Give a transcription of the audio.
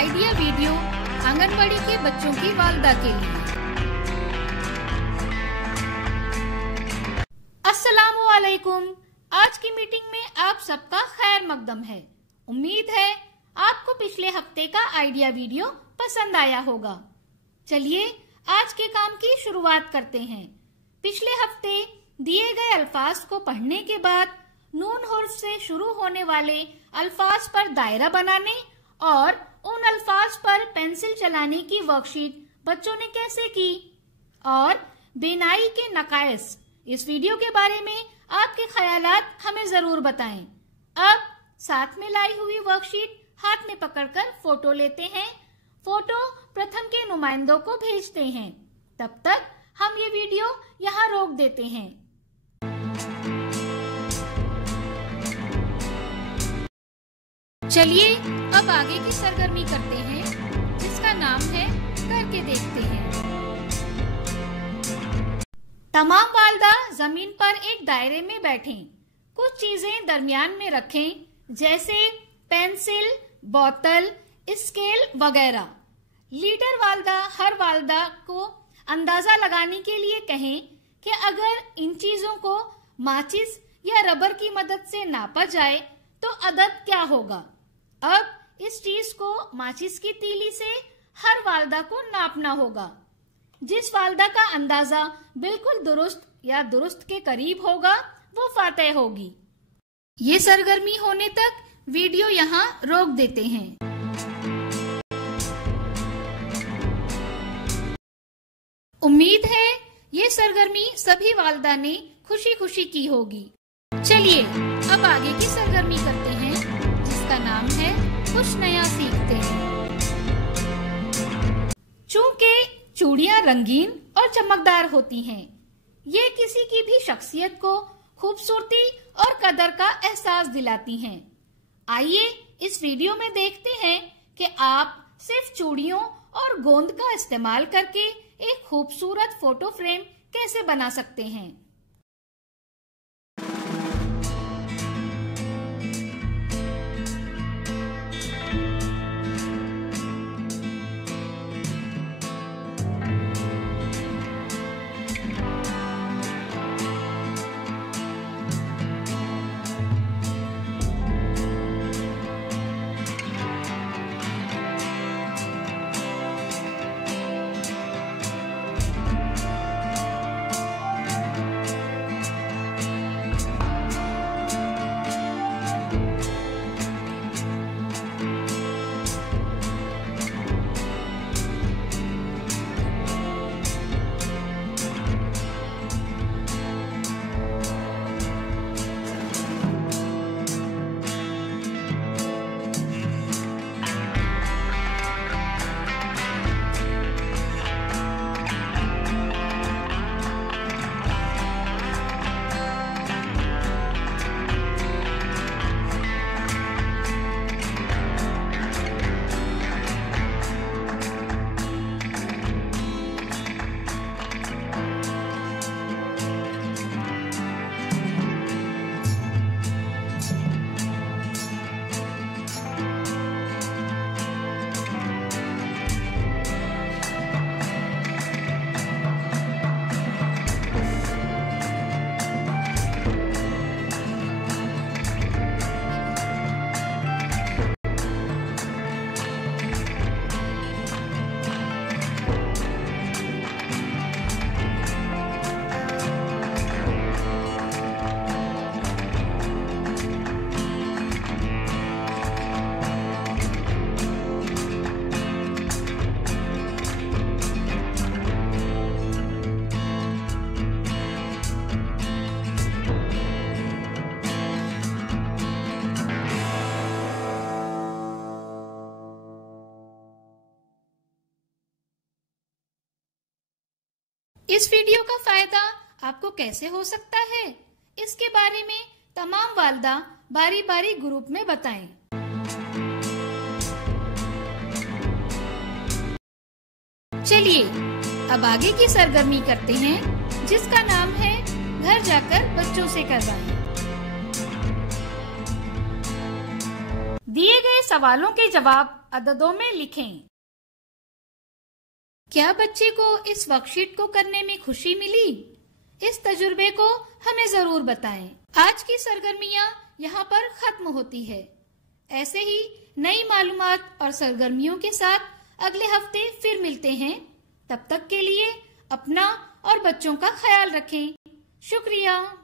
Idea video anganwadi के बच्चों की वालदा के लिए। अस्सलामु अलैकुम। आज की मीटिंग में आप सबका खैर मकदम है। उम्मीद है आपको पिछले हफ्ते का आइडिया वीडियो पसंद आया होगा। चलिए आज के काम की शुरुआत करते हैं। पिछले हफ्ते दिए गए अल्फाज को पढ़ने के बाद नून हुर्फ से शुरू होने वाले अल्फाज पर दायरा बनाने और उन अल्फाज पर पेंसिल चलाने की वर्कशीट बच्चों ने कैसे की और बेनाई के नकाइस, इस वीडियो के बारे में आपके ख्यालात हमें जरूर बताएं। अब साथ में लाई हुई वर्कशीट हाथ में पकड़कर फोटो लेते हैं। फोटो प्रथम के नुमाइंदों को भेजते हैं। तब तक हम ये वीडियो यहाँ रोक देते हैं। चलिए अब आगे की सरगर्मी करते हैं, जिसका नाम है करके देखते हैं। तमाम वालदा जमीन पर एक दायरे में बैठें। कुछ चीजें दरमियान में रखें, जैसे पेंसिल, बोतल, स्केल वगैरह। लीडर वालदा हर वालदा को अंदाजा लगाने के लिए कहें कि अगर इन चीजों को माचिस या रबर की मदद से नापा जाए तो अदद क्या होगा। अब इस चीज को माचिस की तीली से हर वालदा को नापना होगा। जिस वालदा का अंदाजा बिल्कुल दुरुस्त या दुरुस्त के करीब होगा वो फातेह होगी। ये सरगर्मी होने तक वीडियो यहाँ रोक देते हैं। उम्मीद है ये सरगर्मी सभी वालदा ने खुशी खुशी की होगी। चलिए अब आगे की सरगर्मी करते हैं, जिसका नाम है कुछ नया सीखते हैं। चूंकि चूड़ियां रंगीन और चमकदार होती हैं, ये किसी की भी शख्सियत को खूबसूरती और कदर का एहसास दिलाती हैं। आइए इस वीडियो में देखते हैं कि आप सिर्फ चूड़ियों और गोंद का इस्तेमाल करके एक खूबसूरत फोटो फ्रेम कैसे बना सकते हैं। इस वीडियो का फायदा आपको कैसे हो सकता है, इसके बारे में तमाम वालदा बारी बारी ग्रुप में बताएं। चलिए अब आगे की सरगर्मी करते हैं, जिसका नाम है घर जाकर बच्चों से करवाएं। दिए गए सवालों के जवाब अददों में लिखें। क्या बच्चे को इस वर्कशीट को करने में खुशी मिली? इस तजुर्बे को हमें जरूर बताएं। आज की सरगर्मियां यहाँ पर खत्म होती है। ऐसे ही नई मालूमात और सरगर्मियों के साथ अगले हफ्ते फिर मिलते हैं। तब तक के लिए अपना और बच्चों का ख्याल रखें। शुक्रिया।